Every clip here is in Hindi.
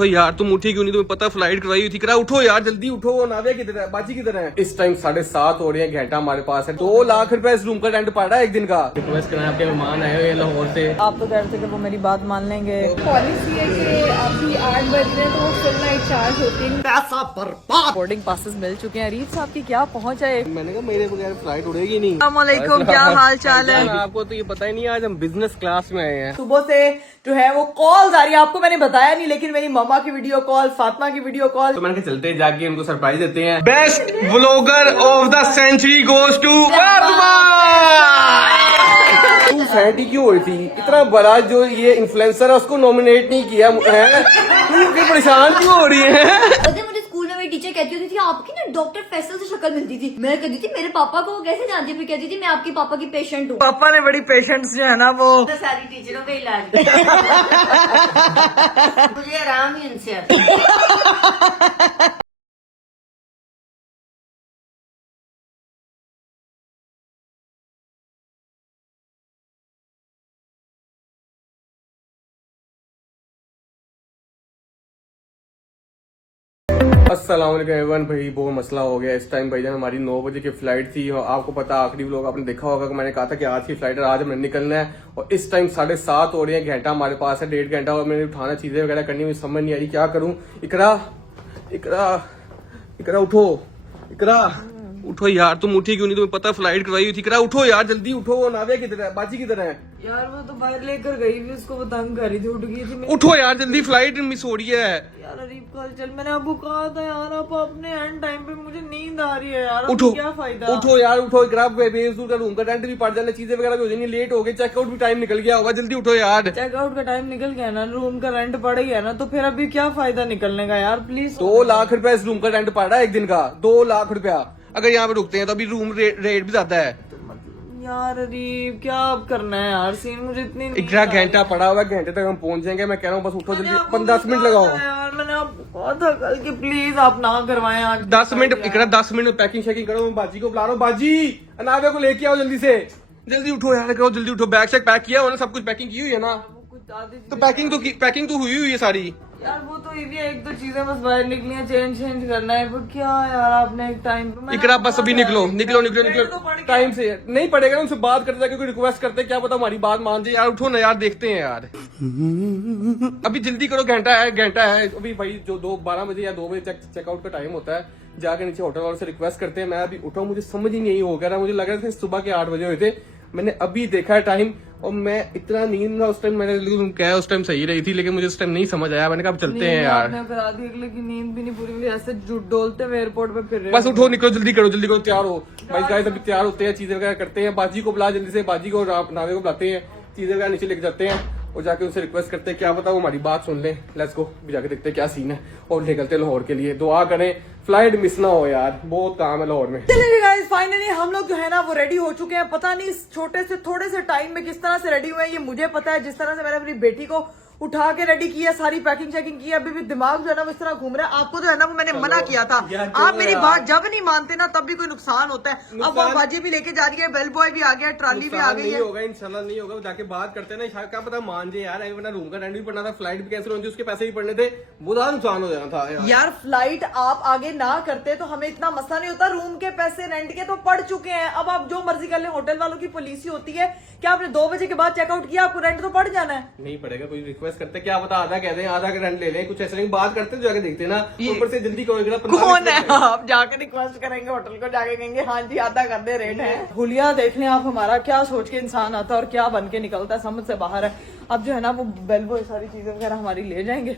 उठो यार, तुम उठी क्यों नहीं? तुम्हें पता फ्लाइट करवाई हुई थी। करा उठो यार, जल्दी उठो। नाविया किधर है? बाजी किधर है? इस टाइम 7:30 हो रहे हैं, घंटा हमारे पास है। 2 लाख रुपए इस रूम का रेंट पड़ रहा है एक दिन का। रिक्वेस्ट करना, आपके मेहमान आए हुए लाहौर से। आप तो कह रहे थे कि वो मेरी बात मान लेंगे। पॉलिसी है कि अभी 8 बज रहे हैं तो वो फुल नाइट चार्ज होती है। पैसा बर्बाद। बोर्डिंग पासेस मिल चुके हैं। अरीफ साहब की क्या पहुंच है। मैंने कहा मेरे बगैर फ्लाइट उड़ेगी नहीं। अस्सलामुअलैकुम, क्या हाल चाल है? आपको तो ये पता ही नहीं, आज हम बिजनेस क्लास में आए हैं। सुबह से जो है वो कॉल्स आ रही है, आपको मैंने बताया नहीं, लेकिन मेरी मम्मा की वीडियो कॉल, फातिमा की वीडियो कॉल। तो मैंने कहा चलते जाके उनको सरप्राइज देते हैं। Best vlogger of the century goes to तू फैटी क्यों हुई थी? इतना बड़ा जो ये इन्फ्लुएंसर है उसको नॉमिनेट नहीं किया है। तू परेशान क्यों हो रही है? मुझे स्कूल में मेरी टीचर कहती होती थी आपकी ना डॉक्टर फैसल से शक्ल मिलती थी। मैं कहती थी मेरे पापा को, वो कैसे जानती? फिर कहती थी मैं आपके पापा की पेशेंट हूँ। पापा ने बड़ी पेशेंट्स जो है ना वो तो सारी टीचरों का इलाज मुझे आराम ही उनसे आता है। अस्सलाम वालेकुम एवरीवन। भाई बहुत मसला हो गया इस टाइम। भाईजान हमारी 9 बजे की फ्लाइट थी और आपको पता आखिरी व्लॉग आपने देखा होगा कि मैंने कहा था कि आज की फ्लाइट है, आज हमें निकलना है। और इस टाइम 7:30 हो रहे हैं, घंटा हमारे पास है, 1.5 घंटा। और मैंने उठाना चीजें वगैरह करनी, मुझे समझ नहीं आ रही क्या करूं। इकरा इकरा इकरा उठो, इकरा उठो यार, तुम उठी क्यों नहीं? तुम्हें पता फ्लाइट करवाई हुई थी। करा उठो यार, जल्दी उठो। नाविया किधर है? बाजी किधर है? यार वो तो बाहर लेकर गई थी, उसको वो तंग कर रही थी, उठ गई थी। उठो यार जल्दी, फ्लाइट मिस हो रही है। यार अरीफ कल चल, मैंने आपको कहा था यार, आप अपने एंड टाइम पे, मुझे नींद आ रही है यार। अब उठो क्या फायदा? उठो यार उठो। इकरा बेजूर का रूम का रेंट भी पड़ जाना, चीजें वगैरह भी हो जाएंगी, लेट हो गए, चेकआउट भी टाइम निकल गया होगा। जल्दी उठो यार। चेकआउट का टाइम निकल गया ना, रूम का रेंट पड़ गया ना, तो फिर अभी क्या फायदा निकलने का यार, प्लीज। 2 लाख रुपए इस रूम का रेंट पड़ रहा है एक दिन का। 2 लाख रुपया। अगर यहाँ पे रुकते हैं तो अभी रूम रेट भी ज्यादा है। यार अरीफ क्या अब करना है यार सीन, मुझे इतनी नींद 1 घंटा पड़ा हुआ है, घंटे तक हम पहुंच जाएंगे। मैं कह रहा हूँ बस उठो जल्दी, 10 मिनट लगाओ। यार मैंने आपको कहा था कल कि प्लीज आप ना करवाएं आज। 10 मिनट इकरा, 10 मिनट पैकिंग शैकिंग करो। मैं बाजी को बुला रहा हूँ। बाजी अनाविया को लेके आओ जल्दी से। जल्दी उठो यार, करो जल्दी उठो। बैग शैग पैक किया हो ना? सब कुछ पैकिंग की हुई है ना? तो पैकिंग तो हुई हुई है सारी। यार वो तो ये भी है, एक दो चीजें बस बाहर निकली है, चेंज करना है। वो क्या यार, आपने एक टाइम पे इकरा बस अभी निकलो टाइम से। नहीं पड़ेगा, उनसे बात करते क्योंकि रिक्वेस्ट करते, क्या पता हमारी बात मान जाए। यार उठो ना यार, देखते हैं यार। अभी जल्दी करो, घंटा है अभी भाई। जो 12 बजे या 2 बजे चेकआउट का टाइम होता है, जाकर नीचे होटल वालों से रिक्वेस्ट करते हैं। मैं अभी उठा, मुझे समझ ही नहीं हो गया। मुझे लग रहा था सुबह के 8 बजे हुए थे। मैंने अभी देखा है टाइम, और मैं इतना नींद में उस टाइम, मैंने क्या उस टाइम सही रही थी, लेकिन मुझे उस टाइम नहीं समझ आया। मैंने कहा अब चलते हैं यार। करा दी, लेकिन नींद भी नहीं पूरी हुई, ऐसे डोलते हुए एयरपोर्ट पे फिर रहे। बस उठो, निकलो, जल्दी करो, तैयार हो भाई। गाइस अभी तैयार होते हैं, चीजें वगैरह करते हैं। बाजी को बुला जल्दी से, बाजी को नावे को बुलाते हैं, चीजें वगैरह नीचे लेके जाते हैं और जाके उनसे रिक्वेस्ट करते हैं, क्या पता वो हमारी बात सुन ले। लेट्स गो, जाके देखते हैं क्या सीन है और निकलते हैं लाहौर के लिए। दुआ करें फ्लाइट मिस ना हो यार, बहुत काम है लाहौर में। चलिए गाइस, फाइनली हम लोग जो है ना वो रेडी हो चुके हैं। पता नहीं इस छोटे से थोड़े से टाइम में किस तरह से रेडी हुए हैं, ये मुझे पता है। जिस तरह से मैंने अपनी बेटी को उठा के रेडी किया, सारी पैकिंग चेकिंग की, अभी भी दिमाग जो है ना वो इस तरह घूम रहा है। आपको जो है ना वो मैंने मना किया था, आप मेरी बात जब नहीं मानते ना तब भी कोई नुकसान होता है। अब वो बाजी भी लेके जा रही है, बेल बॉय भी आ गया, ट्रॉली भी आ गई है। नहीं होगा इंशाल्लाह, नहीं होगा। जाके बात करते हैं ना, क्या पता मान जाए यार। वरना रूम का रेंट भी पड़ना था, फ्लाइट भी कैंसिल होनी थी, उसके पैसे भी पड़ने थे, बुरा नुकसान हो जाना था यार। फ्लाइट आप आगे ना करते तो हमें इतना मसला नहीं होता। रूम के पैसे रेंट के तो पड़ चुके हैं, अब आप जो मर्जी कर ले। होटल वालों की पॉलिसी होती है कि आपने 2 बजे के बाद चेकआउट किया, आपको रेंट तो पड़ जाना है। नहीं पड़ेगा, कोई रिक्वेस्ट करते, क्या पता आधा कहते हैं, आधा का रेंट ले लें, कुछ ऐसे नहीं। बात करते तो जाके देखते ना, ऊपर से जल्दी करो। कौन है आप? जाके रिक्वेस्ट करेंगे होटल को, जाके कहेंगे हाँ जी आधा कर दे, रेट है। हुलिया देख लें आप, हमारा क्या सोच के इंसान आता है और क्या बन के निकलता है, समझ से बाहर है। अब जो है ना वो बेलबो सारी चीजें वगैरह हमारी ले जाएंगे।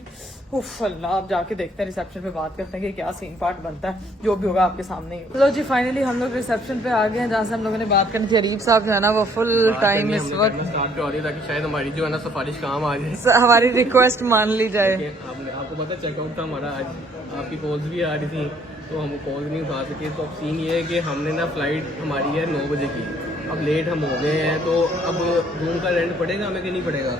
उफ अल्लाह, अब जाके देखते हैं, रिसेप्शन पे बात करते हैं कि क्या सीन पार्ट बनता है, जो भी होगा आपके सामने ही। चलो जी, फाइनली हम लोग रिसेप्शन पे आ गए हैं, जहाँ से हम लोगों ने बात करनी थी। अरीफ साहब जो है ना वो फुल टाइम इस वक्त स्टार्ट हो रही है, ताकि शायद हमारी जो है ना सिफारिश काम आ जाए, हमारी रिक्वेस्ट मान ली जाए। आपको पता चेकआउट था हमारा आज, आपकी कॉल्स भी आ रही थी तो हम कॉल नहीं उठा सके। तो अब सीन ये है कि हमने ना फ्लाइट हमारी है 9 बजे की, अब लेट हम हो गए हैं, तो अब रूम का रेंट पड़ेगा हमें कि नहीं पड़ेगा?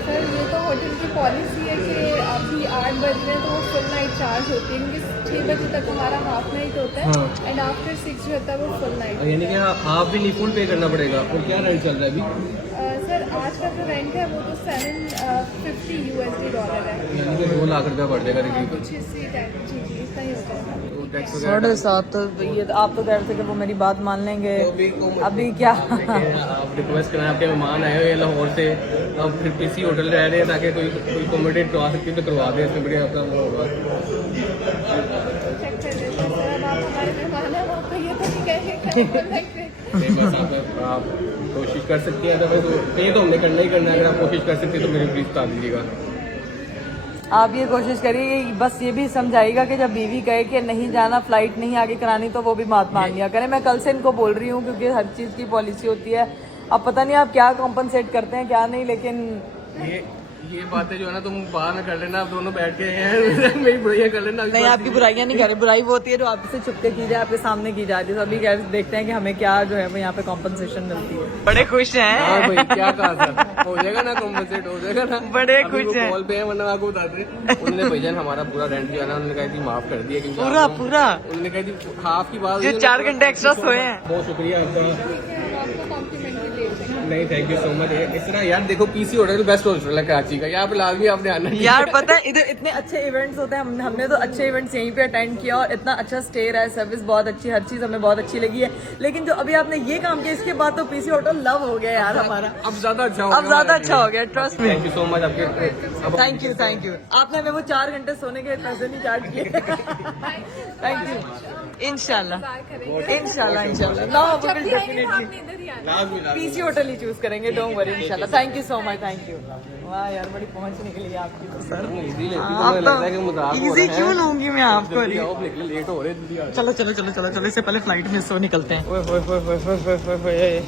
सर ये तो होटल की पॉलिसी है कि अभी 8 बज रहे हैं तो वो फुल नाइट चार्ज होती है, क्योंकि 6 बजे तक हमारा हाफ नाइट होता है एंड आफ्टर 6 जो होता है वो फुल नाइट। यानी कि आप भी नहीं फुल पे करना पड़ेगा। और क्या रेंट चल रहा है अभी? सर आज का जो रेंट है वो तो $750 USD है, यानी कि 2 लाख रुपया पड़ जाएगा तकरीबन। कुछ इसी टाइप। जी जी इतना ही होता है। 7.5 तो ये आप तो कह रहे थे कि वो मेरी बात मान लेंगे, अभी क्या? आप रिक्वेस्ट करें, आपके मेहमान आए हुए हैं लाहौर से, अब फिर किसी होटल रह रहे हैं ताकि कोई अकोमोडेट करवा सकती है तो करवा दें, इसमें बढ़िया आपका वो होगा। चेक कर लेते हैं सर, अब आप हमारे मेहमान हैं, आपको ये तो नहीं कहेंगे कि हम full night रहे। नहीं, बस आप कोशिश कर सकती हैं, तो ये तो हमने करना ही करना है। अगर आप कोशिश कर सकती हैं तो मेरी प्लीज बता दीजिएगा। आप ये कोशिश करिए, बस ये भी समझाइएगा कि जब बीवी कहे कि नहीं जाना, फ्लाइट नहीं आगे करानी, तो वो भी बात मान लिया करें। मैं कल से इनको बोल रही हूँ, क्योंकि हर चीज़ की पॉलिसी होती है। अब पता नहीं आप क्या कॉम्पनसेट करते हैं क्या नहीं, लेकिन ये बातें जो है ना तुम बाहर में कर लेना, आप दोनों बैठ के हैं मेरी बुराइयां कर लेना। नहीं, आपकी बुराइयां नहीं कर रहे। बुराई वो होती है जो आपसे छुपके की जाए, आपके सामने की जाती है। तो अभी देखते हैं कि हमें क्या जो है वो यहाँ पे कॉम्पनसेशन मिलती है। बड़े खुश हैं। हाँ भाई, क्या कहा सर, हो जाएगा ना कॉम्पनसेट, हो जाएगा ना। बड़े खुश हैं। कॉल पे है, वरना आपको बताते। उन्होंने भैया हमारा पूरा रेंट जो है ना, उन्होंने कहा थी माफ कर दिया, क्योंकि पूरा उन्होंने कहा थी हाफ की बात, जो 4 घंटे एक्स्ट्रा सोए हैं। बहुत शुक्रिया आपका। आपको कॉम्प्लीमेंट्री दे देंगे। नहीं, थैंक यू सो मच। इस तरह यार देखो, पीसी होटल बेस्ट होटल है कराची का, यहाँ पे लाजमी आपने आना है। यार पता है इधर इतने अच्छे इवेंट्स होते हैं, हमने तो अच्छे इवेंट्स यहीं पे अटेंड किया और इतना अच्छा स्टे रहा है, सर्विस बहुत अच्छी, हर चीज हमें बहुत अच्छी लगी है। लेकिन जो अभी आपने ये काम किया, इसके बाद तो पीसी होटल लव हो गया यार हमारा। अब ज्यादा अच्छा हो गया, ट्रस्ट में। थैंक यू सो मच आपके। Thank you. आपने हमें वो 4 घंटे सोने के पैसे नहीं चार्ज किए। Thank you. इंशाल्लाह। पीसी होटल ही चूज करेंगे, डोंट वरी, इंशाल्लाह। Thank you so much, thank you. वाह यार, बड़ी पहुंच निकली आपकी तो सर। इजी क्यों लूंगी मैं आपको? लेट हो रहे। चलो, इससे पहले फ्लाइट मिस हो, निकलते हैं।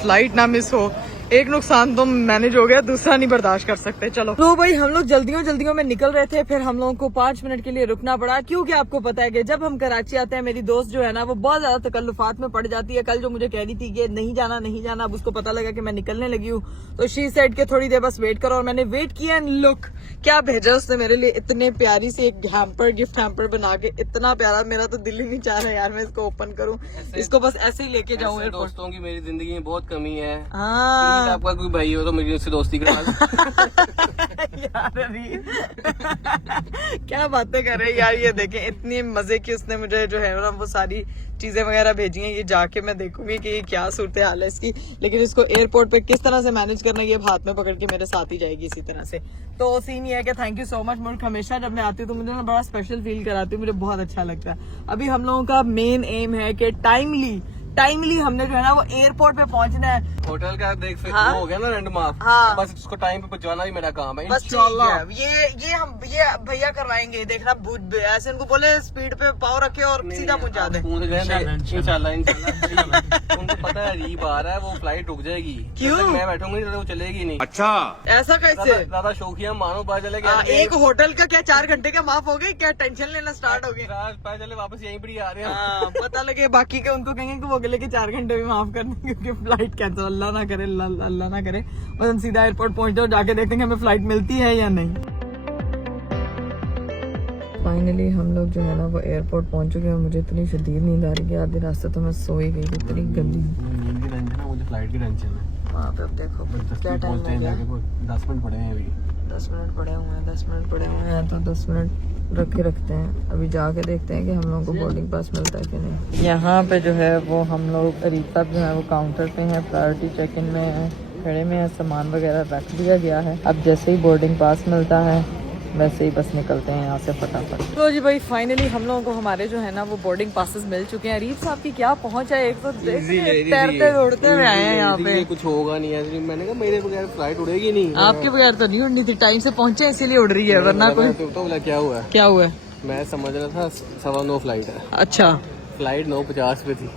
फ्लाइट ना मिस हो, एक नुकसान तो मैनेज हो गया, दूसरा नहीं बर्दाश्त कर सकते। चलो तो भाई हम लोग जल्दियों में निकल रहे थे, फिर हम लोगों को 5 मिनट के लिए रुकना पड़ा, क्योंकि आपको पता है कि जब हम कराची आते हैं, मेरी दोस्त जो है ना वो बहुत ज्यादा तकल्लुफात में पड़ जाती है। कल जो मुझे कह रही थी कि नहीं जाना, अब उसको पता लगा कि मैं निकलने लगी हूँ, तो शी सेड के थोड़ी देर बस वेट करो, और मैंने वेट किया। एंड लुक क्या भेजा उसने मेरे लिए, इतने प्यारी सी एक गिफ्ट हैम्पर बना के, इतना प्यारा। मेरा तो दिल ही नहीं चाह रहा यार मैं इसको ओपन करूँ, इसको बस ऐसे ही लेके जाऊँ। दोस्तों की मेरी जिंदगी में बहुत कमी है। हाँ आपका कोई भाई हो तो मेरी उससे दोस्ती करा। यार अरे क्या बातें कर रहे हैं यार। ये देखें, इतनी मजे की उसने मुझे जो है ना वो सारी चीजें वगैरह भेजी हैं। ये जाके मैं देखूंगी कि ये क्या सूरत हाल है इसकी, लेकिन इसको एयरपोर्ट पे किस तरह से मैनेज करना, ये हाथ में पकड़ के मेरे साथ ही जाएगी इसी तरह से। तो सीन ये है कि थैंक यू सो मच। मुल्क हमेशा जब मैं आती हूँ तो मुझे ना बड़ा स्पेशल फील कराती हूँ, मुझे बहुत अच्छा लगता है। अभी हम लोगों का मेन एम है कि टाइमली हमने जो है ना वो एयरपोर्ट पे पहुंचना है। होटल का देख फिर हाँ? वो हो गया ना रेंट माफ। हाँ। बस उसको टाइम पे पहुंचाना ही मेरा काम है। बस ठीक है, ये भैया करवाएंगे। देखना ऐसे उनको बोले स्पीड पे पाव रखे और सीधा पहुंचा दे। इंशाल्लाह उनको पता है अजीब आ रहा है, वो फ्लाइट रुक जाएगी। क्यों? मैं बैठूंगी तो वो चलेगी नहीं। अच्छा ऐसा कैसे? ज्यादा शौकिया मानो, पता चले कि एक होटल का क्या 4 घंटे का माफ हो गए, क्या टेंशन लेना स्टार्ट हो गए? पता चले वापस यहीं पर ही आ रहे हैं। हाँ, पता लगे बाकी के उनको कहेंगे कि वो अगले के 4 घंटे भी माफ करने, क्योंकि फ्लाइट कैंसिल, अल्लाह ना करे, अल्लाह ना करे। और हम सीधा एयरपोर्ट पहुंच जाओ, जाके देखते हैं कि हमें फ्लाइट मिलती है या नहीं। फाइनली हम लोग जो है ना वो एयरपोर्ट पहुंच चुके हैं। मुझे इतनी शदीद नींद आ रही है, आधे रास्ते तो मैं सो ही गई थी, इतनी गंदी नींद की टेंशन है, मुझे फ्लाइट की टेंशन है। वहाँ पे अब देखो क्या टाइम हो गया, 10 मिनट पड़े हैं अभी। 10 मिनट पड़े हुए हैं, तो 10 मिनट रखते हैं। अभी जाके देखते हैं कि हम लोगों को बोर्डिंग पास मिलता है कि नहीं। यहाँ पे जो है वो हम लोग अरीब साहब जो है वो काउंटर पे हैं, प्रायोरिटी चेक इन में है, खड़े में है, सामान वगैरह रख दिया गया है। अब जैसे ही बोर्डिंग पास मिलता है वैसे ही बस निकलते हैं यहाँ से फटाफट। तो जी भाई फाइनली हम लोगों को हमारे जो है ना वो बोर्डिंग पासेस मिल चुके हैं। अरीब साहब की क्या पहुंच है, एक तो तैरते दौड़ते हुए आए हैं यहाँ पे। कुछ होगा नहीं है, मैंने कहा मेरे बगैर फ्लाइट उड़ेगी नहीं। आपके बगैर तो नहीं उड़नी थी, टाइम से पहुंचे इसीलिए उड़ रही है, वरना कोई। तो बोला क्या हुआ है? मैं समझ रहा था 9:15 फ्लाइट है। अच्छा, फ्लाइट 9:50 पे थी।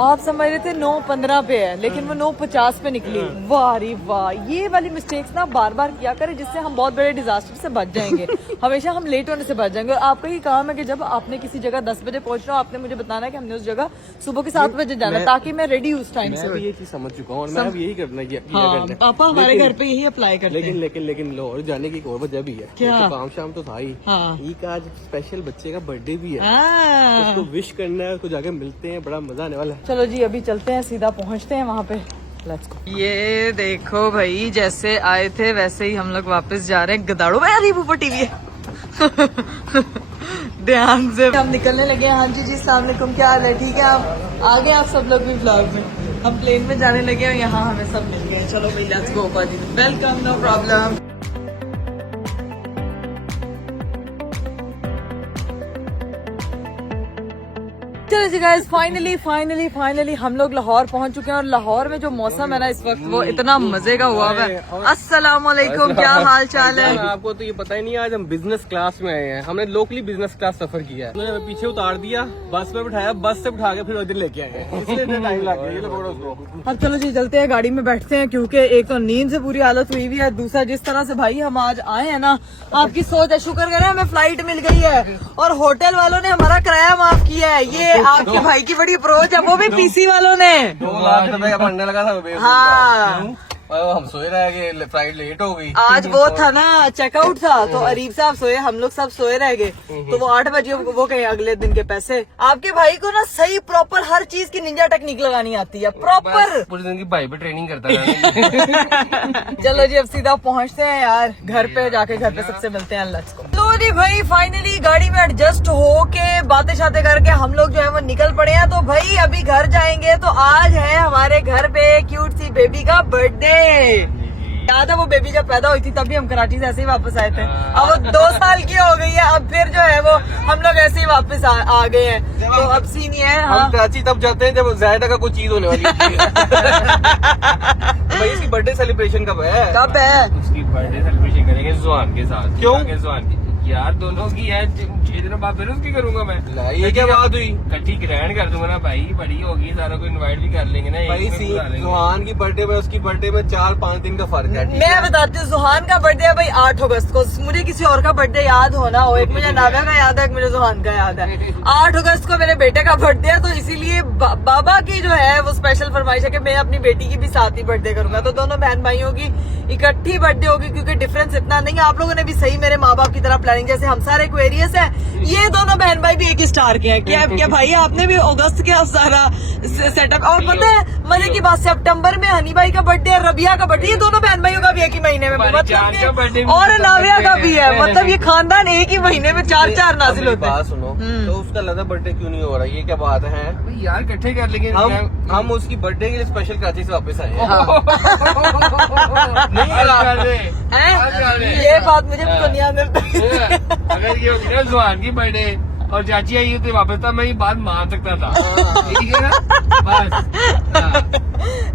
आप समझ रहे थे 9:15 पे है, लेकिन वो 9:50 पे निकली। वाह रे वाह, ये वाली मिस्टेक्स ना बार बार किया करें, जिससे हम बहुत बड़े डिजास्टर से बच जाएंगे। हमेशा हम लेट होने से बच जाएंगे। और आपका ही काम है कि जब आपने किसी जगह 10 बजे पहुंचना हो, आपने मुझे बताना है कि हमने उस जगह सुबह के 7 बजे जाना, ताकि मैं रेडी उस टाइम से। मैं भी ये चीज समझ चुका हूँ और मैं अब यही करना है। हाँ, पापा हमारे घर पे यही अप्लाई करते हैं। लेकिन लाहौर जाने की एक और वजह भी है। क्या? तो काम शाम तो था ही। हाँ। ईद का आज स्पेशल बच्चे का बर्थडे भी है, हाँ। उसको विश करना है, उसको जाके मिलते हैं, बड़ा मजा आने वाला है। चलो जी, अभी चलते हैं, सीधा पहुंचते हैं वहाँ पे। Let's go. ये देखो भाई, जैसे आए थे वैसे ही हम लोग वापस जा रहे हैं। गदाड़ो में अरे ऊपर टीवी है। ध्यान से हम निकलने लगे हैं। हाँ जी, अस्सलाम वालेकुम, क्या हाल है? ठीक है, आप आगे, आप सब लोग भी व्लॉग में। हम प्लेन में जाने लगे और यहाँ हमें सब मिल गए। चलो भाई, let's go. Welcome, no problem. चलो जी गाइस, फाइनली हम लोग लाहौर पहुंच चुके हैं। और लाहौर में जो मौसम है ना इस वक्त, वो इतना मजे का हुआ है। अस्सलाम वालेकुम, क्या हाल चाल है? आपको तो ये पता ही नहीं, आज हम बिजनेस क्लास में आए हैं। हमने लोकली बिजनेस क्लास सफर किया है। उन्होंने पीछे उतार दिया, बस में बिठाया, बस से उठा के फिर उधर लेके आए, इसलिए टाइम लग गया। ये लो पकड़ो उसको। अब चलो जी, चलते हैं, गाड़ी में बैठते हैं, क्योंकि एक तो नींद से पूरी हालत हुई हुई है, दूसरा जिस तरह से भाई हम आज आए हैं ना, आपकी सोच है। शुक्र करें हमें फ्लाइट मिल गई है और होटल वालों ने हमारा किराया माफ किया है। ये आपके भाई की बड़ी अप्रोच है, वो भी पीसी वालों ने। 2 लाख रुपए का फंडा लगा था। हाँ, हम सोए रह गए, फ्लाइट लेट हो गई। आज वो था ना, चेकआउट था, तो अरीब साहब सोए, हम लोग सब सोए रह गए। तो वो 8 बजे वो कहे अगले दिन के पैसे। आपके भाई को ना सही प्रॉपर हर चीज की निंजा टेक्निक लगानी आती है, प्रॉपर। पूरे दिन की भाई पे ट्रेनिंग करता है। चलो जी, अब सीधा पहुंचते हैं यार घर पे, जाके घर पे सबसे मिलते हैं। Let's go. लो जी भाई, फाइनली गाड़ी में एडजस्ट होके बातें शातें करके हम लोग जो है वो निकल पड़े हैं। तो भाई अभी घर जाएंगे, तो आज है हमारे घर पे क्यूट सी बेबी का बर्थडे। याद है वो बेबी जब पैदा हुई थी तभी हम कराची से ऐसे ही वापस आए थे। अब वो 2 साल की हो गई है, अब फिर जो है वो हम लोग ऐसे ही वापस आ गए हैं। तो अब सीन ये है, हम कराची तब जाते हैं जब जायदा का कोई चीज होने वाली होती है। भाई इसकी बर्थडे सेलिब्रेशन कब है? कब है? उसकी बर्थडे सेलिब्रेशन करेंगे जुआन के साथ। क्यों? जुआन की यार दोनों की है, 6 दिनों बाद फिर उसकी करूंगा मैं। ये क्या बात हुई? इकट्ठी ग्रहण कर दूंगा ना भाई, बड़ी होगी, सारा को इनवाइट भी कर लेंगे ना। भाई एक में बुला लेंगे। जुहान की बर्थडे में उसकी बर्थडे में 4-5 दिन का फर्क है। मैं बताती हूँ, जुहान का बर्थडे है भाई 8 अगस्त को। मुझे किसी और का बर्थडे याद होना हो, एक मुझे नाविया का याद है, एक मुझे जुहान का याद है। 8 अगस्त को मेरे बेटे का बर्थडे है, तो इसीलिए बाबा की जो है वो स्पेशल फरमाइश है कि मैं अपनी बेटी की भी साथ ही बर्थडे करूंगा। तो दोनों बहन भाइयों की इकट्ठी बर्थडे होगी, क्योंकि डिफरेंस इतना नहीं है। आप लोगों ने भी सही मेरे माँ बाप की तरह प्लानिंग, जैसे हम सारे एक्वेरियस है, ये दोनों बहन भाई भी एक ही स्टार के हैं। क्या भाई, आपने भी अगस्त के सारा सेटअप। और पता है मजे की बात, सितंबर में हनी भाई का बर्थडे है, रबिया का बर्थडे, ये दोनों बहन भाइयों का भी एक ही महीने में, हमारी जान का birthday भी और नाविया का भी है। मतलब ये खानदान एक ही महीने में 4 नाजिल होते हैं। बात सुनो, तो उसका लगा बर्थडे क्यों नहीं हो रहा? ये क्या बात है? भाई यार इकट्ठे कर लेंगे। हम उसकी बर्थडे के लिए स्पेशल कराची से वापस आए हैं। नहीं ये बात मुझे भी तो नहीं याद है। अगर ये होगी ना जुआन की बर्थडे और चाची आई तो वापस था, मैं ये बात मान सकता था। ठीक है ना? बस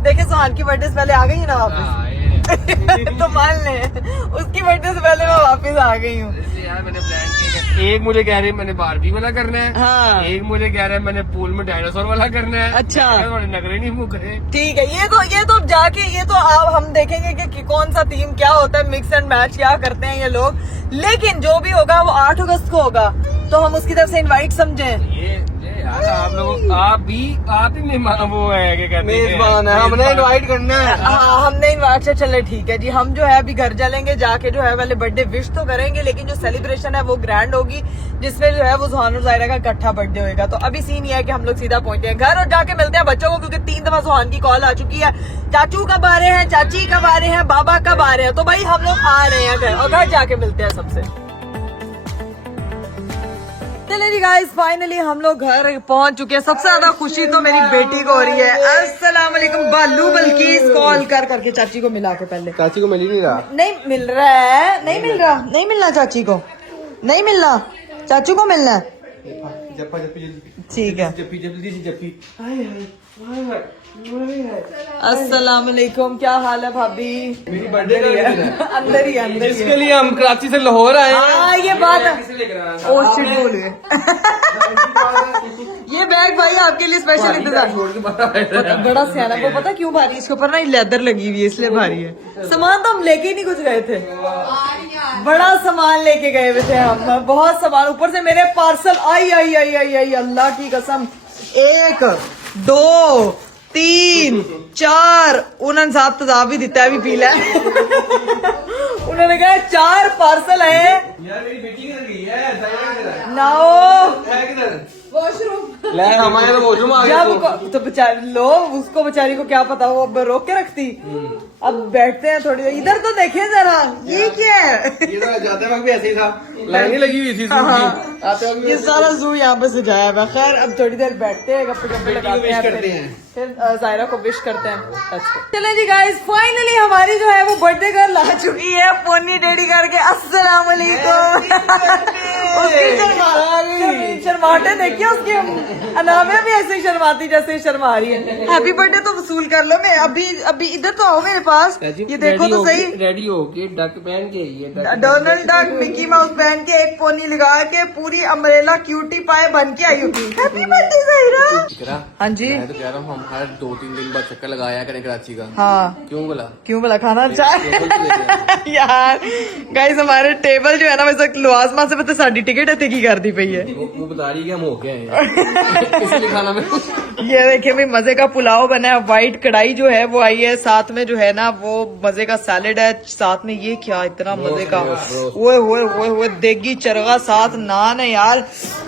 देखिए, सुहान की बर्थडे से पहले आ गई है ना वापस। तो मान ले, उसकी बर्थडे से पहले मैं वापस आ गई हूँ। यार मैंने प्लान किया, एक मुझे कह रहे हैं मैंने बारबी वाला करना है। हाँ। एक मुझे कह रहे हैं मैंने पूल में डायनासोर वाला करना है। अच्छा। नखरे नहीं मुक रहे। ठीक है, ये तो जाके ये तो आप हम देखेंगे कि कौन सा थीम क्या होता है, मिक्स एंड मैच क्या करते हैं ये लोग। लेकिन जो भी होगा वो 8 अगस्त को होगा, तो हम उसकी तरफ से इनवाइट समझें। ये यार आप लोग, आप ही मेहमान वो है, क्या कहते हैं, मेजबान है, हमने इनवाइट करना है। हाँ, हमने इनवाइट से, चले ठीक है जी। हम जो है अभी घर चलेंगे, जाके जो है पहले बर्थडे विश तो करेंगे, लेकिन जो सेलिब्रेशन है वो ग्रैंड होगी, जिसमें जो है वो सुहान और जायरा का इकट्ठा बर्थडे होगा। तो अभी सीन ये है कि हम लोग सीधा पहुंचते हैं घर और जाके मिलते हैं बच्चों को, क्योंकि 3 दफा सुहान की कॉल आ चुकी है। चाचू कब आ रहे हैं, चाची कब आ रहे हैं, बाबा कब आ रहे हैं। तो भाई हम लोग आ रहे हैं घर, और घर जाके मिलते हैं सबसे। चलिए जी गाइस, फाइनली हम लोग घर पहुंच चुके हैं। सबसे ज्यादा खुशी तो मेरी बेटी को हो रही है। अस्सलाम वालेकुम बालू, बल्किस कॉल करके चाची को मिला के पहले। चाची को मिल ही नहीं रहा। नहीं मिल रहा है, नहीं मिल रहा, नहीं मिलना चाची को, नहीं मिलना, चाचू को मिलना है। जप्पा जप्पी जल्दी, ठीक है। जप्पी जल्दी से जप्पी। हाय हाय हाय हाय। अस्सलाम वालेकुम, क्या हाल है भाभी? मेरी बर्थडे का दिन है। अंदर ही अंदर ही इसके लिए हम कराची से लाहौर आए हैं। हाँ ये बात है। किसे लेकर आना था? ओ शिट बोल गए। ये बैग भाई आपके लिए स्पेशल इंतजार। छोड़ के बाहर आए थे। बड़ा सियाना, वो पता क्यों भारी? इसके ऊपर ना लेदर लगी हुई है इसलिए भारी है। सामान तो हम लेके ही नहीं कुछ गए थे, बड़ा सामान लेके गए हुए थे हम, बहुत सामान। ऊपर से मेरे पार्सल आई आई आई आई आई अल्लाह की कसम, 1 2 3 4 उन्होंने साहब तजाब भी दिता है, भी पी ला। उन्होंने कहा 4 पार्सल है। यार मेरी बेटी किधर गई है? जाया किधर? नाओ है किधर? वॉशरूम। ले हमारे तो वॉशरूम आ गया। जब तो बेचारी लो, उसको बेचारी को क्या पता, वो अब रोक के रखती। अब बैठते हैं थोड़ी देर, इधर तो देखिए जरा, ये क्या है? ये तो जाते वक्त भी ऐसे ही था, लाइनें लगी हुई थी सूट की। आते वक्त भी ये सारा जू यहाँ पे सजाया हुआ। खैर अब थोड़ी देर बैठते हैं, गप्पे गप्पे लगाते wish हैं, करते हैं। फिर जायरा को विश करते हैं। अच्छा चलें जी गाइस, फाइनली हमारी जो है वो बर्थडे गर्ल आ चुकी है, पोनी डेडी करके। अस्सलाम वालेकुम। उसकी शर्माटे देखिए उसकी, अनामिया भी ऐसे ही शर्माती जैसे शर्मा रही है। हैप्पी बर्थडे तो वसूल कर लो। मैं अभी इधर तो आओ मेरे पास, ये देखो तो सही। रेडी हो के डक पहन के ये डोनाल्ड डक मिकी माउस पहन के, एक पोनी लगा के, पूरी अम्ब्रेला क्यूटी पाए बन के आई होगी। Happy birthday Zahira. हाँ जी, मैं तो कह रहा हूँ हम हर 2-3 दिन बाद चक्कर लगाया करें कराची का। हाँ क्यों बोला? क्यों भला खाना अच्छा टेबल तो लेके आए। यार गाइस हमारे टेबल जो है ना, वैसे लुआजमा से पता साड़ी टिकट है की कर दी पई है। वो बता रही है कि हम हो गए हैं इसलिए खाना में। ये देखिए भाई, मजे का पुलाव बना है, व्हाइट कढ़ाई जो है वो आई है, साथ में जो है ना वो मजे का सैलेड है, साथ में ये क्या इतना मजे का वो देगी चरगा, साथ नान है। यार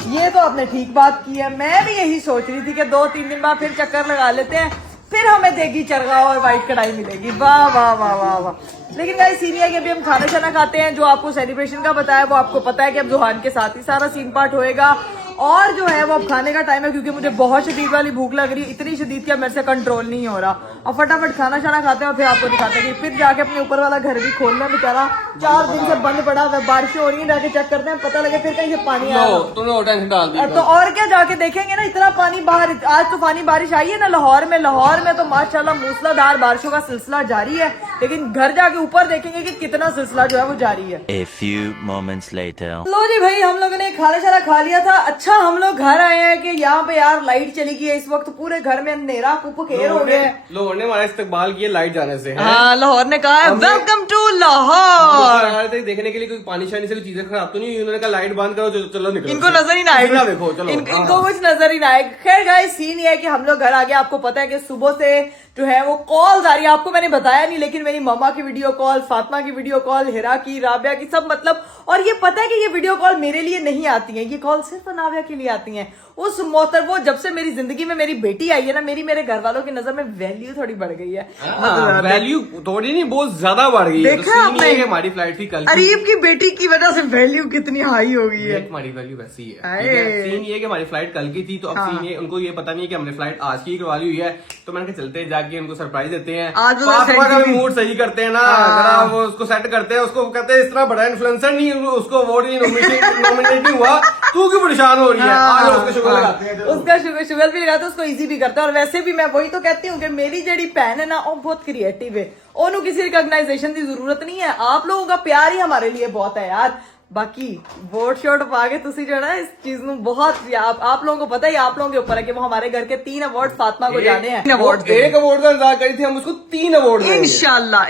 ये तो आपने ठीक बात की है, मैं भी यही सोच रही थी कि 2-3 दिन बाद फिर चक्कर लगा लेते हैं, फिर हमें देगी चरगा और व्हाइट कढ़ाई मिलेगी। वाह वाह वाह वाह वाह। लेकिन गाइस सीन ये है कि अभी हम खाना शाना खाते हैं, जो आपको सेलिब्रेशन का बताया वो आपको पता है कि अब जुहान के साथ ही सारा सीन पार्ट होएगा। और जो है वो अब खाने का टाइम है, क्योंकि मुझे बहुत शदीद वाली भूख लग रही है, इतनी शदीद कि अब मेरे से कंट्रोल नहीं हो रहा। अब फटाफट खाना शाना खाते हैं और फिर आपको दिखाते हैं कि फिर जाके अपने ऊपर वाला घर भी खोलना, बेचारा 4 दिन से बंद पड़ा हुआ, बारिशें हो रही है, जाके चेक करते हैं, पता लगे फिर कहीं से पानी आया। तुमने और टेंशन डाल दी। तो और क्या, जाके देखेंगे ना, इतना पानी बाहर। आज तूफानी बारिश आई है ना लाहौर में तो माशाल्लाह मूसलाधार बारिशों का सिलसिला जारी है, लेकिन घर जाके ऊपर देखेंगे कि कितना सिलसिला जो है वो जारी है। A few moments later. लो जी भाई, हम लोगों ने खाना शाना खा लिया था। अच्छा हम लोग घर आए हैं कि यहाँ पे यार लाइट चली गई है, इस वक्त पूरे घर में अंधेरा कुपकेर हो गया है। लोगों ने हमारा इस्तकबाल किया लाइट जाने से। हाँ, लाहौर ने कहा है वेलकम टू लाहौर। देखने के लिए कोई पानी शानी से कोई चीजें खराब तो नहीं, उन्होंने कहा लाइट बंद करो, चलो निकलो। इनको नजर ही ना आएगा, देखो चलो। इनको कुछ नजर ही ना आएगा। खैर गाइस सीन ये है कि हम लोग घर आ गए। आपको पता है कि सुबह से जो है वो कॉल्स आ रही है, आपको मैंने बताया नहीं, लेकिन मेरी मम्मा की वीडियो कॉल, फातिमा की वीडियो कॉल, हिरा की, राबिया की, सब मतलब। और ये पता है कि ये वीडियो कॉल मेरे लिए नहीं आती है, ये कॉल सिर्फ नाविया के लिए आती है। उस मोहतर वो जब से मेरी जिंदगी में मेरी बेटी आई है ना, मेरे घर वालों की नजर में वैल्यू थोड़ी बढ़ गई है। वैल्यू थोड़ी नहीं, बहुत ज्यादा बढ़ गई है। देखा आपने? हमारी फ्लाइट थी कल। अरीब की बेटी की वजह से वैल्यू कितनी हाई हो गई है। हमारी वैल्यू वैसी है। अरे। ठीक है? सीन ये कि हमारी फ्लाइट कल की थी, तो अब सीन ये उनको ये पता नहीं है कि हमने फ्लाइट आज की करवा ली हुई है, तो मैंने कहा चलते हैं जाके उनको सरप्राइज देते हैं। आज वो फातिमा का सेट भी मूड सही करते हैं ना, जरा वो उसको सेट करते हैं, उसको कहते हैं इस तरह बड़ा इन्फ्लुएंसर नहीं, उसको अवार्ड नहीं नॉमिनेट नहीं हुआ, तू क्यों परेशान हो रही है? आज उसका शुगर लगाते हैं, उसका शुगर भी लगाते हैं, उसको इजी भी करता है। और वैसे भी मैं वही तो कहती हूँ कि मेरी जेडी बहन है ना, वो बहुत क्रिएटिव है, ओनू किसी रिकॉग्नाइजेशन की जरूरत नहीं है। आप लोगों का प्यार ही हमारे लिए बहुत है यार। बाकी वोट शोट पा के तुसी जो है ना इस चीज में बहुत, आप लोगों को पता है, आप लोगों के ऊपर है कि वो हमारे घर के 3 अवार्ड फातिमा को जाने हैं। 3 अवार्ड, एक अवार्ड का इंतजार करी थी हम, उसको 3 अवार्ड इंशाल्लाह।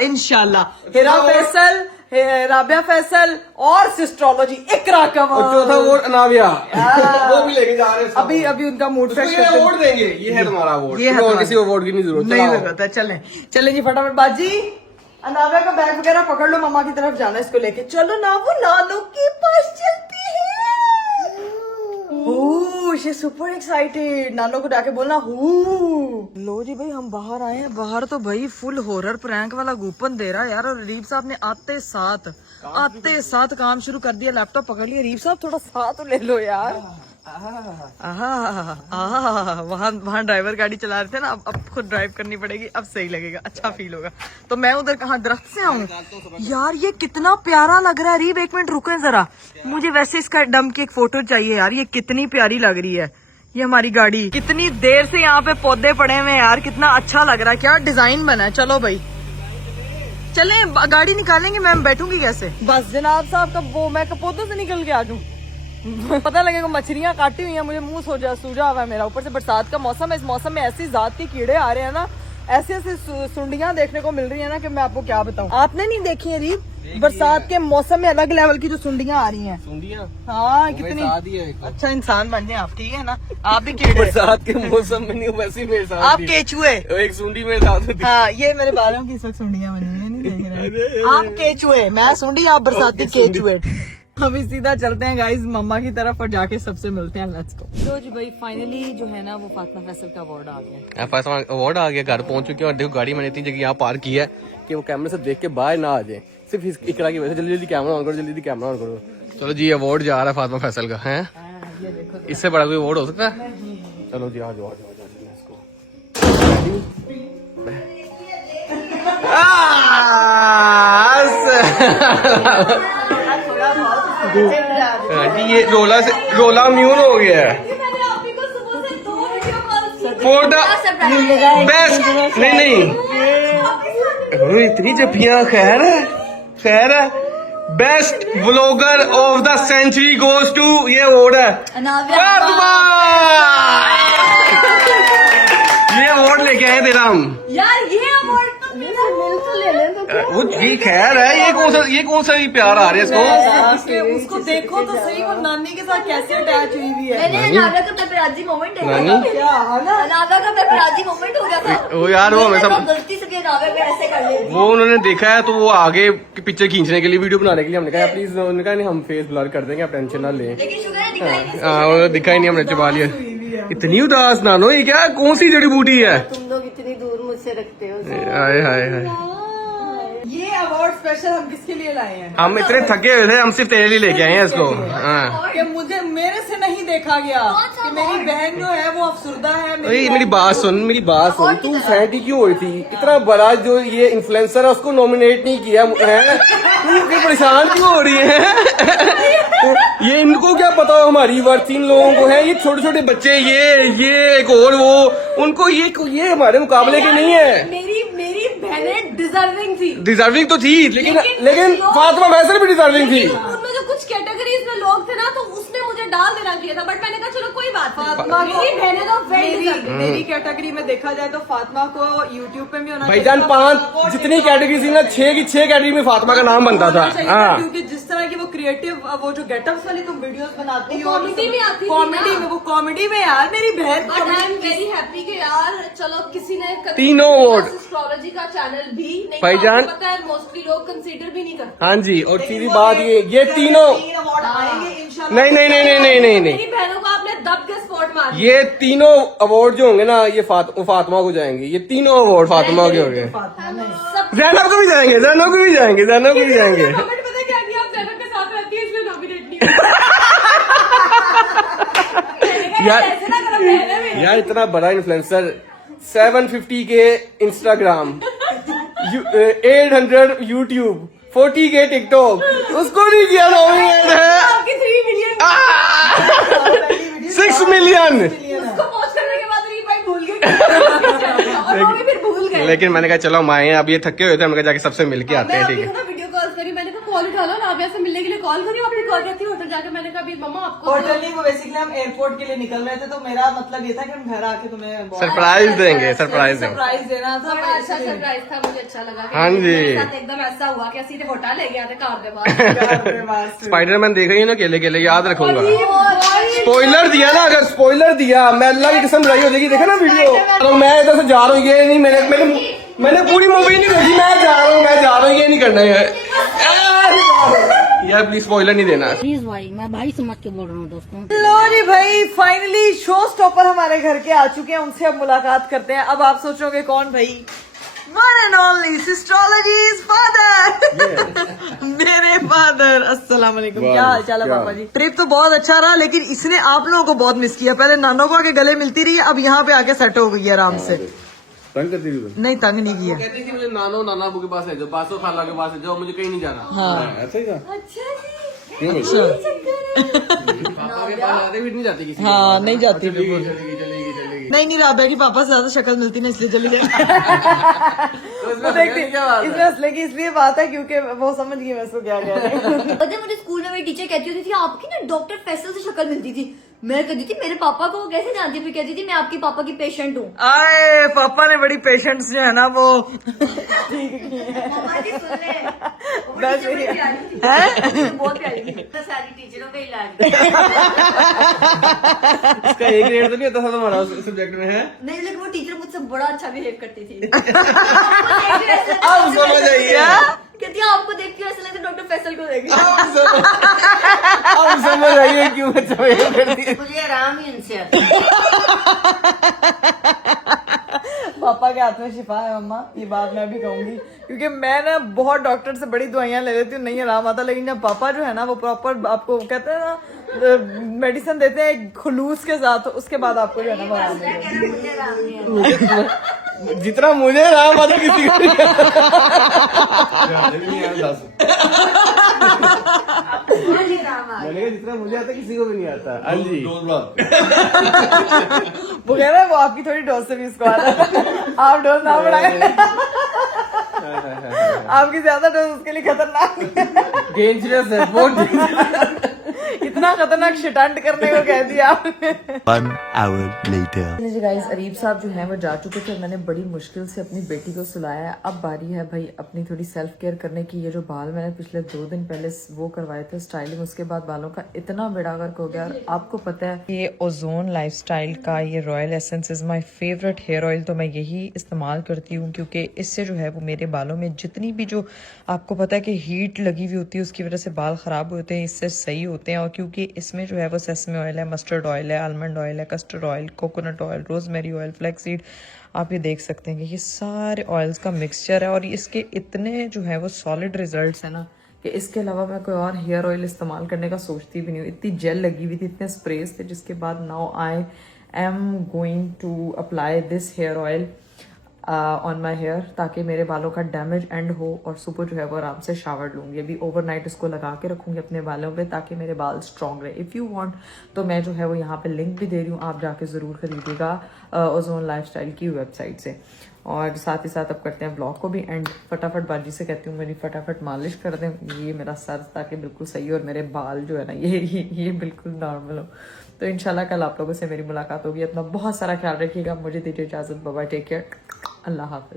हिरा फैसल, राबिया फैसल और सिस्ट्रोलॉजी इकरा कमाल, और चौथा अवार्ड अनाविया, वो भी लेके जा रहे हैं। अभी उनका मूड फ्रेश ये अवार्ड देंगे, ये है तुम्हारा अवार्ड, ये है और तुम्हारा। किसी अवार्ड की नहीं जरूरत नहीं जरूरत है। चले जी फटाफट। बाजी अनाविया का बैग वगैरह पकड़ लो, मम्मा की तरफ जाना है, इसको लेके चलो ना, वो नानू के पास चलती है। ओह शी सुपर एक्साइटेड, नानू को जाके बोलना हू। लो जी भाई हम बाहर आए हैं, बाहर तो भाई फुल हॉरर प्रैंक वाला कूपन दे रहा है यार। और रीप साहब ने आते साथ काम शुरू कर दिया, लैपटॉप पकड़ लिया। रीप साहब थोड़ा साथ ले लो यार। वहाँ ड्राइवर गाड़ी चला रहे थे ना, अब खुद ड्राइव करनी पड़ेगी, अब सही लगेगा, अच्छा फील होगा। तो मैं उधर कहाँ दरख्त से आऊँ यार, ये कितना प्यारा लग रहा है। रीब 1 मिनट रुके जरा, मुझे वैसे इसका डम की एक फोटो चाहिए यार, ये कितनी प्यारी लग रही है, ये हमारी गाड़ी, कितनी देर से यहाँ पे पौधे पड़े हुए हैं यार, कितना अच्छा लग रहा है, क्या डिजाइन बना है। चलो भाई चले, गाड़ी निकालेंगे, मैं बैठूंगी कैसे? बस जनाब साहब का वो मैं पौधों से निकल के आ जाऊँ पता लगेगा मछलियाँ काटी हुई हैं, मुझे मुंह सूजा हुआ है मेरा। ऊपर से बरसात का मौसम है, इस मौसम में ऐसी जात के कीड़े आ रहे हैं ना, ऐसे ऐसे सुंडियां देखने को मिल रही है ना कि मैं आपको क्या बताऊं। आपने नहीं देखी है रीत? बरसात के मौसम में अलग लेवल की जो सुंडियां आ रही हैं। सुंडियां? हाँ, कितनी अच्छा इंसान बन जाए आप, ठीक है ना? आप भी कीड़े। बरसात के मौसम में नहीं, वैसे ही मेरे साथ आप केचुए। एक सुंडी मेरे साथ होती। हाँ, ये मेरे बालों की इस वक्त सुंडियां बनी हुई है, नहीं देख रहे? आप केचुए, मैं सुंडी, आप बरसाती केचुए। अभी सीधा चलते हैं गाइस मम्मा की तरफ और जाके सबसे मिलते हैं। Let's go. तो जी भाई फाइनली जो है ना वो फातिमा फैसल का अवार्ड आ गया। फातिमा अवार्ड आ गया, घर पहुंच चुके हैं और देखो गाड़ी मैंने इतनी जगह यहाँ पार्क की है कि वो कैमरे से देख के बाहर ना आ जाए, सिर्फ इस इकरा की वजह से। जल्दी जल्दी कैमरा ऑन करो, जल्दी जल्दी कैमरा ऑन करो। चलो जी, अवार्ड जा रहा है फातिमा फैसल का, है इससे बड़ा कोई अवार्ड हो सकता है? चलो जी, आ जाओ जी। ये रोला म्यून हो गया है फॉर द बेस्ट। नहीं इतनी जफ्फियां, खैर है। Best vlogger of the century goes to, ये अवार्ड है फातिमा। ये अवार्ड लेके आए तेरा हम यार, ये अवार्ड तो ले लें तो वो जी, खैर है। ये कौन सा प्यार आ रहा है इसको? उसको देखो तो सही, वो नानी के साथ कैसे अटैच हुई हुई है। मैंने अनागा का पेपराजी मोमेंट है, अनागा का पेपराजी मोमेंट हो गया था वो यार, वो हमेशा गलती से अनागा पे ऐसे कर लेती। वो उन्होंने देखा है तो वो आगे पिक्चर खींचने के लिए, वीडियो बनाने के लिए हमने कहा प्लीज, उन्होंने कहा नहीं हम फेस ब्लर कर देंगे, आप टेंशन ना लें। लेकिन शुक्र है दिखाई नहीं। हाँ, वो दिखा ही नहीं, हमने छुपा लिया। इतनी उदास नानो, ये क्या कौन सी जड़ी बूटी है? तुम लोग इतनी दूर मुझसे रखते हो। हाय हाय हाय। ये अवार्ड स्पेशल हम किसके लिए लाए हैं? हम इतने थके हुए थे, हम सिर्फ तेरे लिए लेके आए हैं इसको। हाँ, कि मुझे मेरे से नहीं देखा गया कि मेरी बहन जो है वो अफसुर्दा है। मेरी बात सुन, तू सैंटी क्यों हुई थी? इतना बड़ा जो ये इन्फ्लुएंसर है उसको नॉमिनेट नहीं किया है, तू परेशान क्यों हो रही है? ये इनको क्या पता हमारी वर्थ इन लोगों को है? ये छोटे छोटे बच्चे, ये एक और वो, उनको ये हमारे मुकाबले के नहीं है। मेरी बहनें डिजर्विंग तो थी, लेकिन फातिमा फैसल भी डिजर्विंग थी। उनमें जो कुछ कैटेगरीज में लोग थे ना, तो उसने मुझे डाल देना चाहिए था, बट मैंने कहा चलो कोई बात नहीं। मेरी बहनें तो मेरी कैटेगरी में देखा जाए तो फातिमा को यूट्यूब पे भी होना भाईजान, 5 जितनी कैटेगरी थी ना, 6 की 6 कैटेगरी में फातिमा का नाम बनता था। हाँ, क्योंकि जिस तरह की वो क्रिएटिव, वो जो गेटअप्स वाली तुम वीडियोस बनाती हो, कॉमेडी में आती थी कॉमेडी में, वो कॉमेडी में यार मेरी बहन। But I am very happy कि यार चलो किसी ने तीनों अवार्ड, एस्ट्रोलॉजी का चैनल भी नहीं, भाईजान पता है मोस्टली लोग कंसीडर भी नहीं करते। हाँ जी, और सीधी बात ये तीनों अवार्ड आएंगे इंशाल्लाह। नहीं, मेरी बहनों को आपने दब के स्पॉट मार दिया। ये तीनों अवार्ड जो होंगे ना, ये फातिमा को जाएंगे। ये तीनों अवार्ड फातिमा के होंगे। सब जैनब को भी जाएंगे। कमेंट पता है क्या किया? आप जैनब के साथ रहती है इसलिए नॉमिनेट नहीं ऐसे ना करो बहनें में। यार इतना बड़ा इन्फ्लुएंसर, 750 के इंस्टाग्राम, 800 यूट्यूब, 40 के टिकटॉक, उसको नहीं किया नॉमिनेट है। आपकी 3 मिलियन 6 मिलियन। उसको पोस्ट करने के बाद रील भाई भूल गए और वो भी फिर भूल गए। लेकिन मैंने कहा चलो हम आए हैं, अब ये थके हुए थे, हमने कहा जाके सबसे मिल के आते हैं, ठीक है? वीडियो कॉल करी, मैंने कहा कॉल उठा लो ना, आप से मिलने के लिए कॉल करी, अपनी कॉल करती होटल जाके। मैंने कहा अभी मम्मा आपको होटल नहीं, वो बेसिकली हम एयरपोर्ट के लिए निकल रहे थे, तो मेरा मतलब ये था कि हम घर आके तुम्हें सरप्राइज देंगे। सरप्राइज देना था। बड़ा अच्छा सरप्राइज था, मुझे अच्छा लगा। हाँ जी। मेरे साथ एकदम ऐसा हुआ कि सीधे होटल ले गया था कार के पास। स्पाइडरमैन देख रही है ना, अकेले याद रखूंगा। स्पॉइलर दिया ना, अगर स्पॉइलर दिया मैं अल्लाह की कसम लड़ाई हो जाएगी। देखा ना वीडियो, तो मैं इधर से जा रहा हूँ, ये नहीं, मैंने पूरी मूवी नहीं देखी, मैं जा रहा हूँ, ये नहीं करना है यार, प्लीज स्पॉइलर नहीं देना। प्लीज भाई, मैं भाई समझ के बोल रहा हूँ दोस्तों। लो जी भाई, फाइनली शो स्टॉपर हमारे घर के आ चुके हैं, उनसे अब मुलाकात करते हैं। अब आप सोचोगे कौन भाई? वन एंड ओनली सिस्ट्रोलॉजीज फादर, मेरे फादर। अस्सलाम वालेकुम, क्या हाल चाल है पापा जी? ट्रिप तो बहुत अच्छा रहा, लेकिन इसने आप लोगों को बहुत मिस किया। पहले नानों को आके गले मिलती रही, अब यहाँ पे आके सेट हो गई है आराम से। तंग करती थी? नहीं, तंग नहीं किया। कहती थी मुझे नाना अबू के पास है, जो बासो खाला के पास है, जो मुझे कहीं नहीं जाना। हाँ, ऐसा ही था। अच्छा जी, क्यों? अच्छा। पापा के पास आते भी इतनी नहीं जाती किसी हाँ नहीं जाती चलेगी बिल्कुल। चलेगी चलेगी चलेगी। नहीं राबिया की पापा से ज्यादा शक्ल मिलती ना इसलिए चली गई। तो इसमें वो देखती हंसने की क्या बात इसमें है? हंसने की इसलिए बात है क्योंकि वो समझ गई मैं इसको क्या कह रही हूँ। पता है मुझे स्कूल में मेरी टीचर कहती होती थी आपकी ना डॉक्टर फैसल से शक्ल मिलती थी। मैं कहती थी मेरे पापा को वो कैसे जानती है, फिर कहती थी मैं आपकी पापा की पेशेंट हूँ। आए पापा ने बड़ी पेशेंट्स जो है ना वो ठीक की है। बस मेरी- हैं? बहुत प्यारी थी। तो सारी टीचरों का इलाज इसका एक ग्रेड तो नहीं होता था तुम्हारा सब्जेक्ट में है? नहीं, लेकिन वो टीचर मुझसे बड़ा अच्छा बिहेव करती थी। अब समझ आई है। कहती है आपको देखती हूँ ऐसा लगता है डॉक्टर फैसल को देखती अब समझ आई है क्यों अच्छा बिहेव करती है। मुझे आराम ही इनसे आता है। पापा के हाथ में शिफा है मम्मा, ये बात मैं भी कहूंगी क्योंकि मैं ना बहुत डॉक्टर से बड़ी दवाइयां ले लेती हूँ, नहीं आराम आता, लेकिन जब पापा जो है ना वो प्रॉपर आपको कहते हैं ना मेडिसिन देते हैं खुलूस के साथ, उसके बाद आपको जो है ना वो आराम मिलेगा। जितना मुझे आराम आता किसी को नहीं आता। मैंने कहा जितना मुझे आता किसी को भी नहीं आता। हाँ जी वो कह रहा है वो आपकी थोड़ी डोज से भी इसको आता है, आप डोज ना बढ़ाए। आपकी ज्यादा डोज उसके लिए खतरनाक है। डेंजरस है, बहुत dangerous। इतना खतरनाक शिटांट करने को कह दिया आपने। 1 hour later. जी गाइस, अरीब साहब जो हैं वो जा चुके थे, मैंने बड़ी मुश्किल से अपनी बेटी को सुलाया है। अब बारी है भाई अपनी थोड़ी सेल्फ केयर करने की। ये जो बाल मैंने पिछले 2 दिन पहले वो करवाए थे स्टाइलिंग, उसके बाद बालों का इतना बेड़ा गर्क हो गया। और आपको पता है ये ओजोन लाइफस्टाइल का ये royal essence is my favourite hair oil, तो मैं यही इस्तेमाल करती हूँ क्योंकि इससे जो है वो मेरे बालों में जितनी भी जो आपको पता है कि हीट लगी हुई होती है उसकी वजह से बाल खराब होते हैं, इससे सही होते हैं। और क्योंकि इसमें जो है वो सेसमे ऑयल है, मस्टर्ड ऑयल है, आलमंड ऑयल है, custard oil, coconut oil, rosemary oil, flaxseed, आप ये देख सकते हैं कि ये सारे ऑयल्स का मिक्सचर है। और इसके इतने जो है वो सॉलिड रिजल्ट्स है ना कि इसके अलावा मैं कोई और हेयर ऑयल इस्तेमाल करने का सोचती भी नहीं हूँ। इतनी जेल लगी हुई थी, इतने स्प्रेज थे, जिसके बाद now I am going to apply this hair oil on my hair ताकि मेरे बालों का डैमेज एंड हो और सुबह जो है वो आराम से शावर लूँगी। अभी ओवरनाइट इसको लगा के रखूँगी अपने बालों पे ताकि मेरे बाल स्ट्रॉन्ग रहे। इफ़ यू वांट तो मैं जो है वो यहाँ पे लिंक भी दे रही हूँ, आप जाके ज़रूर खरीदिएगा ओजोन लाइफस्टाइल की वेबसाइट से। और साथ ही साथ अब करते हैं ब्लॉग को भी एंड। फटाफट बाजी से कहती हूँ मेरी फटाफट मालिश कर दें ये मेरा सर ताकि बिल्कुल सही हो और मेरे बाल जो है ना ये बिल्कुल नॉर्मल हो। तो इंशाल्लाह कल आप लोगों से मेरी मुलाकात होगी। अपना बहुत सारा ख्याल रखिएगा। मुझे दीजिए इजाज़त, बाय बाय, टेक केयर, अल्लाह हाफिज।